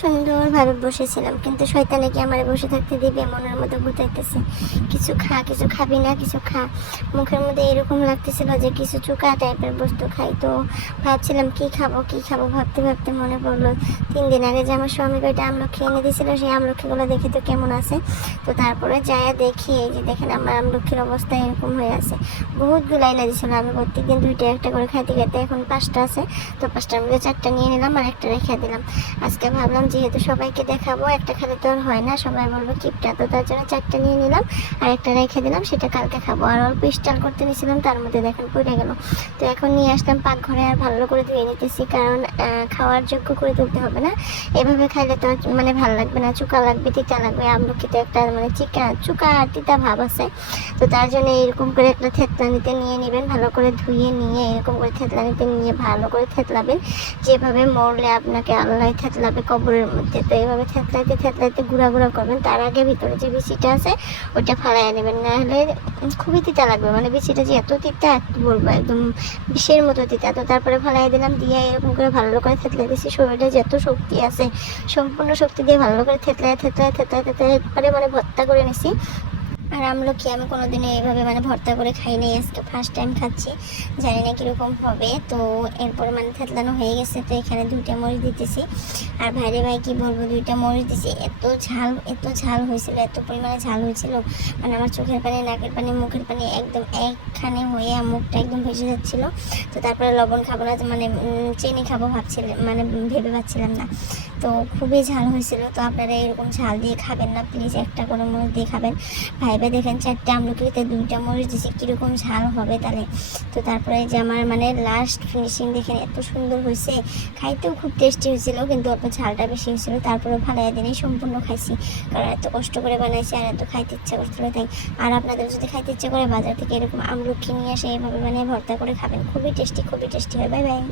সুন্দরভাবে বসেছিলাম, কিন্তু শয়তানে কি আমার বসে থাকতে দিবে? মনের মধ্যে গুতাইতেছে কিছু খা, কিছু খাবি না, কিছু খা। মুখের মধ্যে এরকম লাগতেছিল যে কিছু চুকা টাইপের বস্তু খাই। তো ভাবছিলাম কি খাবো কি খাবো, ভাবতে ভাবতে মনে পড়লো 3 দিন আগে যে আমার স্বামী ওইটা আমলক্ষী এনে দিয়েছিল, সেই আমলক্ষীগুলো দেখে তো কেমন আছে। তো তারপরে যায়া দেখি, এই যে দেখেন আমার আমলক্ষীর অবস্থা এরকম হয়ে আছে। বহুতগুলো এনে দিয়েছিল, আমি প্রত্যেকদিন 2টা 1টা করে খাইতে খাইতে এখন 5টা আছে। তো 5টার মধ্যে 4টা নিয়ে নিলাম আর একটা রেখে দিলাম। আজকে ভাবলাম যেহেতু সবাইকে দেখাবো, একটা খেলে তো আর হয় না, সবাই বলবো কিপটা, তো তার জন্য 4টা নিয়ে নিলাম আর একটা রেখে দিলাম, সেটা কালকে খাবো। আর অল্প স্টাইল করতে নিয়েছিলাম, তার মধ্যে দেখেন পড়ে গেল। তো এখন নিয়ে আসলাম পাকঘরে আর ভালো করে ধুয়ে নিতেছি, কারণ খাওয়ার যোগ্য করে তুলতে হবে না। এভাবে খাইলে তো মানে ভালো লাগবে না, চুকা লাগবে, তিতা লাগবে। আমলকিতে একটা মানে চুকা আর তিতা ভাব আছে। তো তার জন্য এরকম করে একটা থেতলানিতে নিয়ে নেবেন, ভালো করে ধুয়ে নিয়ে এরকম করে থেতলানিতে নিয়ে ভালো করে থেতলাবেন। যেভাবে মরলে আপনাকে আল্লাহ থেতলাবে কবরের মধ্যে, তো এইভাবে থেতলাইতে থেতলাইতে গুঁড়া গুঁড়া করবেন। তার আগে ভিতরে যে বিচিটা আছে ওইটা ফালাই নেবেন, না হলে খুবই তিতা লাগবে। মানে বিচিটা যে এত তিতা বলবো, একদম বিষের মতো তিতা। তো তারপরে ফালাই দিলাম, দিয়ে এরকম করে ভালো করে থেতলাই দিয়েছি। শরীরে যত শক্তি আছে সম্পূর্ণ শক্তি দিয়ে ভালো করে থেতলায় থেতলায় থেতলায় থেতলায় একবারে মানে ভর্তা করে নিছি। আর আমলকি আমি কোনোদিনও এইভাবে মানে ভর্তা করে খাই নাই, আজকে ফার্স্ট টাইম খাচ্ছি, জানি না কীরকম হবে। তো এরপর মানে থেতলানো হয়ে গেছে, তো এখানে 2টা মরিচ দিতেছি। আর ভাইরে ভাই কী বলবো, 2টা মরিচ দিছি, এত ঝাল হয়েছিল, এত পরিমাণে ঝাল হয়েছিল, মানে আমার চোখের পানি, নাকের পানি, মুখের পানি একদম একখানে হয়ে মুখটা একদম ভেসে যাচ্ছিলো। তো তারপরে লবণ খাবো না, মানে চিনি খাবো ভাবছিলাম, মানে ভেবে পাচ্ছিলাম না। তো খুবই ঝাল হয়েছিল। তো আপনারা এরকম ঝাল দিয়ে খাবেন না প্লিজ, একটা করে মরিচ দিয়ে খাবেন। ভাইবে দেখেন 4টে আমলকিতে 2টা মরিচ দিয়েছি, কীরকম ঝাল হবে তাহলে। তো তারপরে যে আমার মানে লাস্ট ফিনিশিং দেখেন এত সুন্দর হয়েছে, খাইতেও খুব টেস্টি হয়েছিল, কিন্তু অল্প ঝালটা বেশি হয়েছিল। তারপরে ফালাই দিনে সম্পূর্ণ খাইছি, কারণ এত কষ্ট করে বানাইছি আর এত খাইতে ইচ্ছা করছিল তাই। আর আপনাদের যদি খাইতে ইচ্ছা করে বাজার থেকে এরকম আমলকি নিয়ে এসে এইভাবে মানে ভর্তা করে খাবেন, খুবই টেস্টি হয়। Bye bye.